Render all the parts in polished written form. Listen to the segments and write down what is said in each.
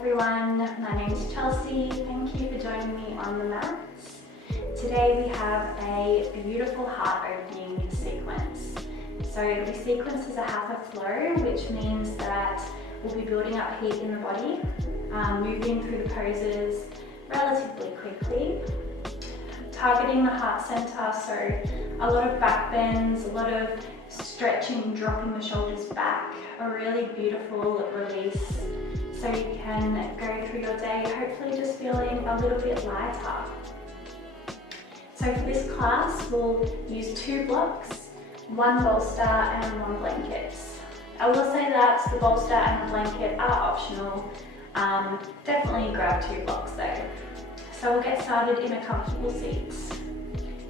everyone, my name is Chelsea. Thank you for joining me on the mats. Today we have a beautiful heart opening sequence. So the sequence is a Hatha flow, which means that we'll be building up heat in the body, moving through the poses relatively quickly, targeting the heart center, so a lot of back bends, a lot of stretching, dropping the shoulders back, a really beautiful release, so you can go through your day hopefully just feeling a little bit lighter. So for this class we'll use 2 blocks, 1 bolster and 1 blanket. I will say that the bolster and the blanket are optional. Definitely grab 2 blocks though. So we'll get started in a comfortable seat.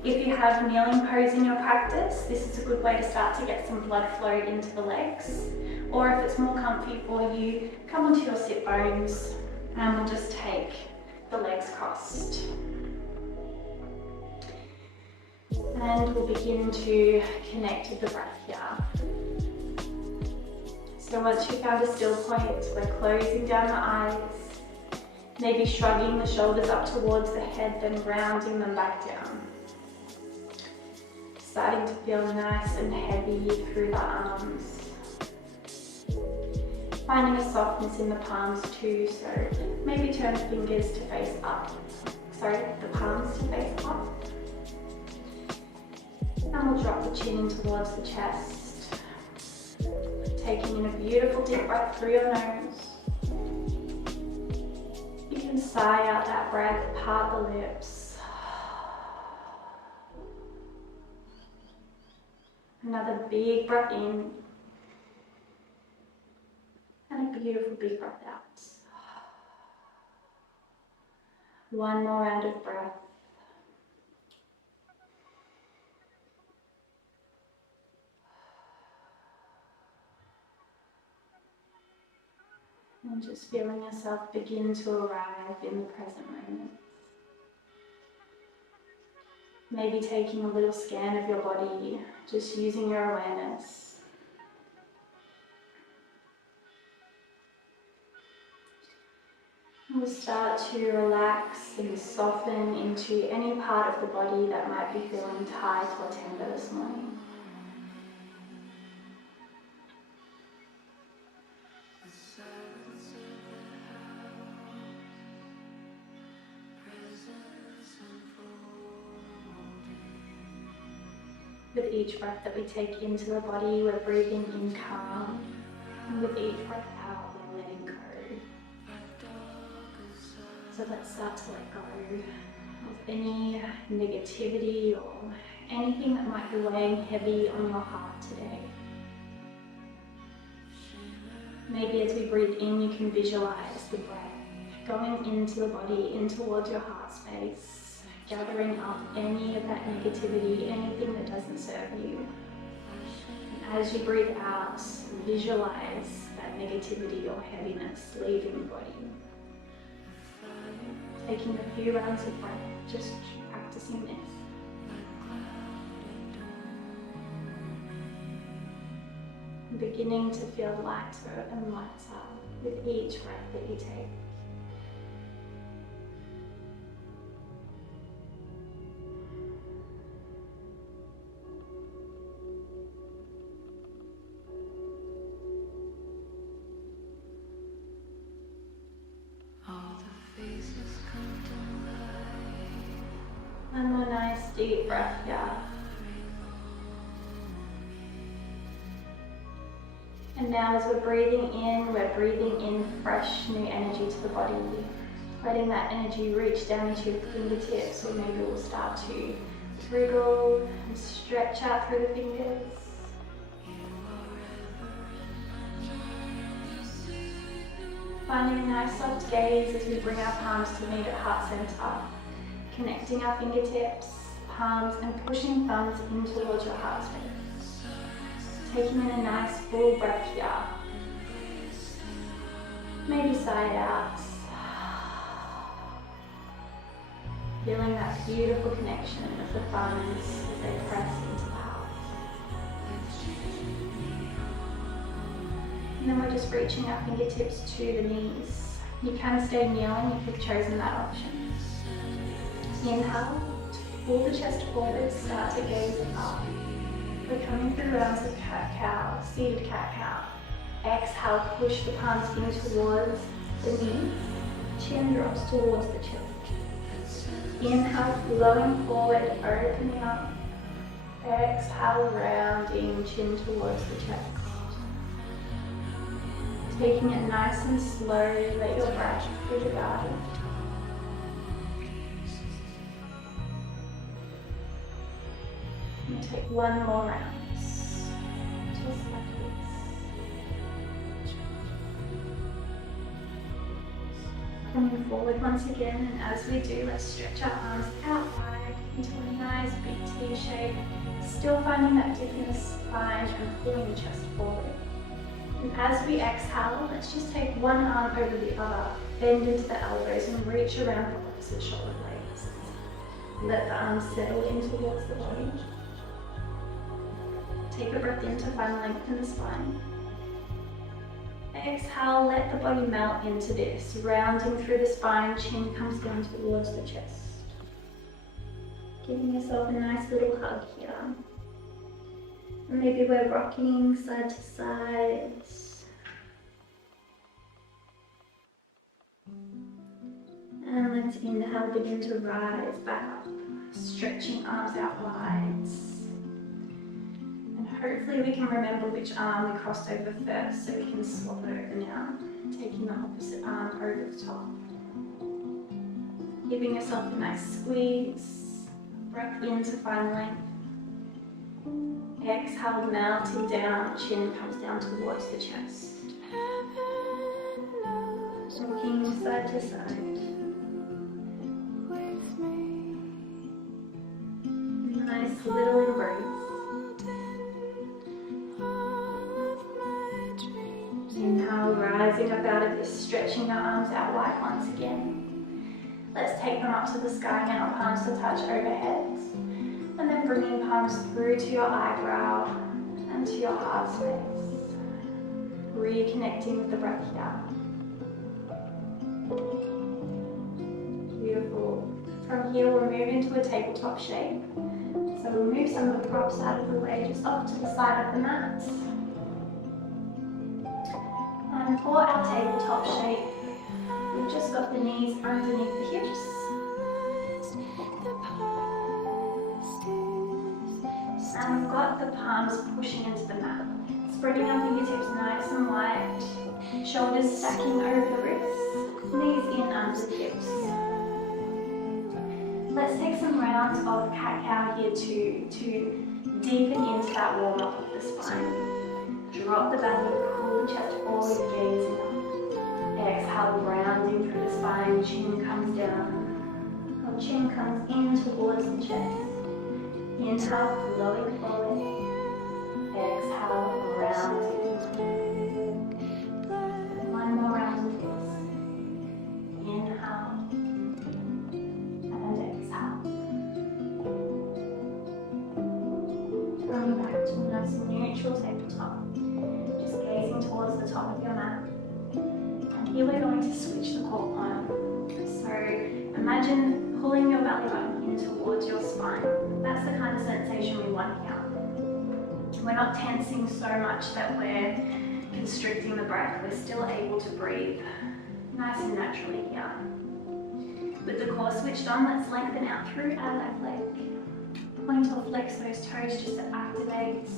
If you have kneeling pose in your practice, this is a good way to start to get some blood flow into the legs. Or if it's more comfy for you, come onto your sit bones and we'll just take the legs crossed. And we'll begin to connect with the breath here. So once you've found a still point, we're closing down the eyes, maybe shrugging the shoulders up towards the head, then rounding them back down. Starting to feel nice and heavy through the arms. Finding a softness in the palms too, so maybe turn the fingers to face up. Sorry, the palms to face up. And we'll drop the chin towards the chest. Taking in a beautiful deep breath through your nose. You can sigh out that breath, part the lips. Another big breath in. And a beautiful big breath out. One more round of breath. And just feeling yourself begin to arrive in the present moment. Maybe taking a little scan of your body, just using your awareness. We'll start to relax and soften into any part of the body that might be feeling tight or tender this morning. With each breath that we take into the body, we're breathing in calm. And with each breath out, we're letting go. So let's start to let go of any negativity or anything that might be weighing heavy on your heart today. Maybe as we breathe in, you can visualize the breath going into the body, in towards your heart space, gathering up any of that negativity, anything that doesn't serve you. And as you breathe out, visualize that negativity or heaviness leaving the body. Taking a few rounds of breath, just practicing this. Beginning to feel lighter and lighter with each breath that you take. One more nice deep breath here. And now as we're breathing in fresh new energy to the body. Letting that energy reach down into your fingertips, or maybe we'll start to wriggle and stretch out through the fingers. Finding a nice soft gaze as we bring our palms to meet at heart center. Connecting our fingertips, palms, and pushing thumbs in towards your heart space. Taking in a nice full breath here. Maybe sigh out. Feeling that beautiful connection of the thumbs as they press into the heart. And then we're just reaching our fingertips to the knees, You can stay kneeling if you've chosen that option. Inhale, pull the chest forward, start to gaze up. We're coming through rounds of cat-cow, seated cat-cow. Exhale, push the palms in towards the knees. Chin drops towards the chest. Inhale, flowing forward, opening up. Exhale, rounding, chin towards the chest. Taking it nice and slow, let your breath be the guide. And take one more round. Just like this. Coming forward once again, and as we do, let's stretch our arms out wide into a nice big T shape. Still finding that dip in the spine and pulling the chest forward. And as we exhale, let's just take one arm over the other, bend into the elbows and reach around the opposite shoulder blades. Let the arms settle in towards the body. Take a breath in to find length in the spine. Exhale, let the body melt into this, rounding through the spine, chin comes down towards the chest. Giving yourself a nice little hug here. Maybe we're rocking side to side. And let's inhale, begin to rise back up, stretching arms out wide. And hopefully we can remember which arm we crossed over first, so we can swap over now, taking the opposite arm over the top. Giving yourself a nice squeeze, breath in to find length. Exhale, melting down, chin comes down towards the chest. Rocking side to side. Nice little embrace. Inhale, rising up out of this, stretching your arms out wide once again. Let's take them up to the sky now, palms to touch overhead. And then bringing palms through to your eyebrow and to your heart space. Reconnecting with the breath here. Beautiful. From here we'll move into a tabletop shape. So we'll move some of the props out of the way, just off to the side of the mat. And for our tabletop shape, we've just got the knees underneath the hips. And we've got the palms pushing into the mat. Spreading our fingertips nice and wide. Shoulders stacking over the wrists. Knees in under the hips. Let's take some rounds of cat-cow here to deepen into that warm-up of the spine. Drop the belly, pull the chest forward, gazing up. Exhale, rounding through the spine, chin comes down. Our chin comes in towards the chest. Inhale, flowing forward. Exhale, rounding. One more round of this. Inhale. And exhale. Coming back to a nice neutral tabletop. Just gazing towards the top of your mat. And here we're going to switch the core on. So imagine pulling your belly button in towards your spine. That's the kind of sensation we want here. We're not tensing so much that we're constricting the breath. We're still able to breathe nice and naturally here. With the core switched on, let's lengthen out through our left leg. Point or flex those toes just to activate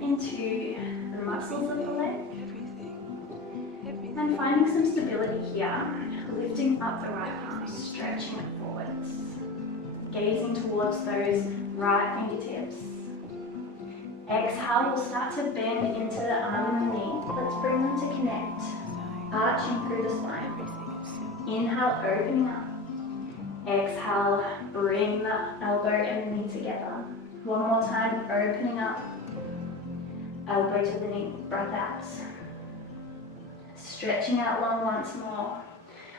into the muscles of the leg. And finding some stability here. Lifting up the right arm, stretching it forwards. Gazing towards those right fingertips. Exhale, we'll start to bend into the arm and the knee. Let's bring them to connect, arching through the spine. Inhale, opening up. Exhale, bring the elbow and the knee together. One more time, opening up. Elbow to the knee, breath out. Stretching out long once more.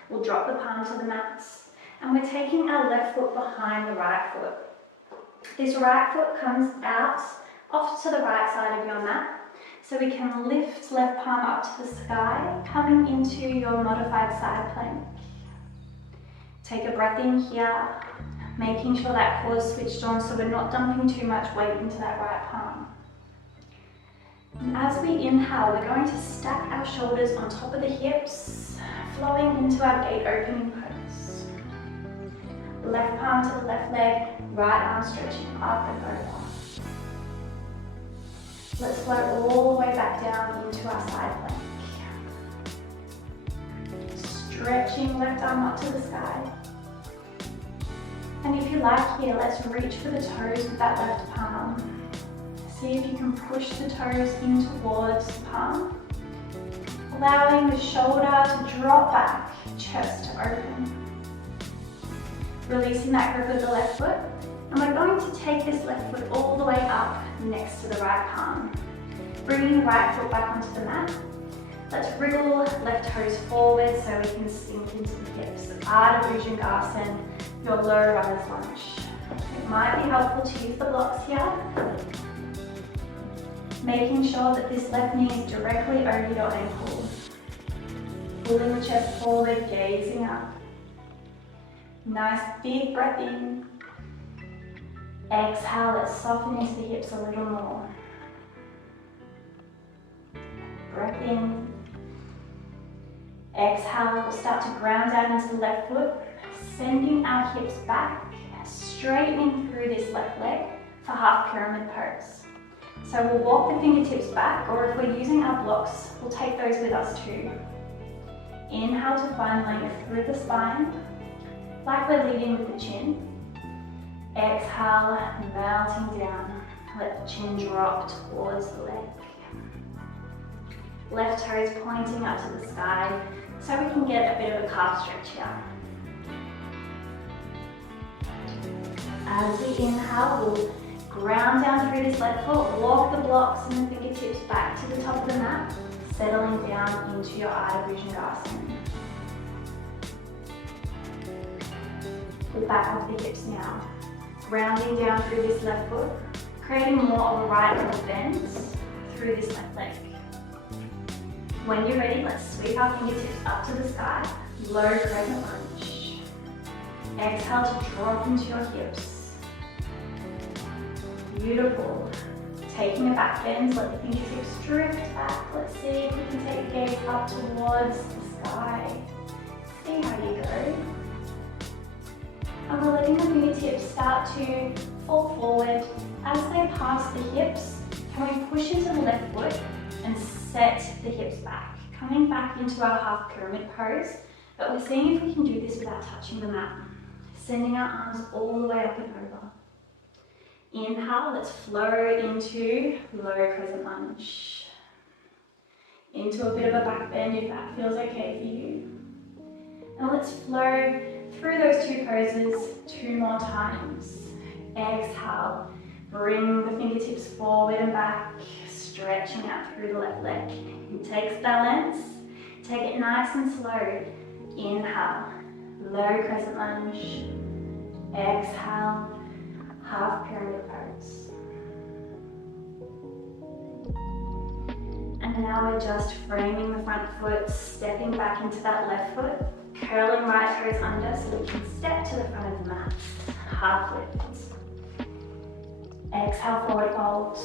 We'll drop the palms to the mats. And we're taking our left foot behind the right foot. This right foot comes out off to the right side of your mat. So we can lift left palm up to the sky, coming into your modified side plank. Take a breath in here, making sure that core is switched on so we're not dumping too much weight into that right palm. And as we inhale, we're going to stack our shoulders on top of the hips, flowing into our gate opening pose. Left palm to the left leg, right arm stretching up and over. Let's float all the way back down into our side plank. Stretching left arm up to the sky. And if you like here, let's reach for the toes with that left palm. See if you can push the toes in towards the palm. Allowing the shoulder to drop back, chest to open. Releasing that grip of the left foot. And we're going to take this left foot all the way up next to the right palm. Bringing right foot back onto the mat. Let's wriggle left toes forward so we can sink into the hips. Ardha Bhujangasana, your low runner's lunge. It might be helpful to use the blocks here. Making sure that this left knee is directly over your ankle. Pulling the chest forward, gazing up. Nice big breath in. Exhale, let's soften into the hips a little more. Breath in. Exhale, we'll start to ground down into the left foot, sending our hips back, straightening through this left leg for half pyramid pose. So we'll walk the fingertips back, or if we're using our blocks, we'll take those with us too. Inhale to find length through the spine, like we're leading with the chin. Exhale, melting down. Let the chin drop towards the leg. Left toes pointing up to the sky, so we can get a bit of a calf stretch here. As we inhale, we'll ground down through this left foot, walk the blocks and the fingertips back to the top of the mat, settling down into your Ardha Bhujangasana. Pull back onto the hips now. Grounding down through this left foot, creating more of a right foot bend through this left leg. When you're ready, let's sweep our fingertips up to the sky, low crescent lunge. Exhale to drop into your hips. Beautiful. Taking a back bend, let the fingertips drift back. Let's see if we can take a gaze up towards the sky. See how you go. And we're letting the fingertips start to fall forward. As they pass the hips, can we push into the left foot and set the hips back? Coming back into our half pyramid pose, but we're seeing if we can do this without touching the mat. Sending our arms all the way up and over. Inhale, let's flow into low crescent lunge. Into a bit of a back bend if that feels okay for you. And let's flow through those two poses 2 more times. Exhale, bring the fingertips forward and back, stretching out through the left leg. It takes balance. Take it nice and slow. Inhale, low crescent lunge. Exhale, half pyramid pose. And now we're just framing the front foot, stepping back into that left foot, curling right toes under so we can step to the front of the mat. Half lift. Exhale, forward fold.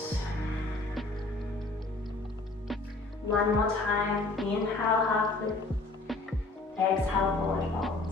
One more time. Inhale, half lift. Exhale, forward fold.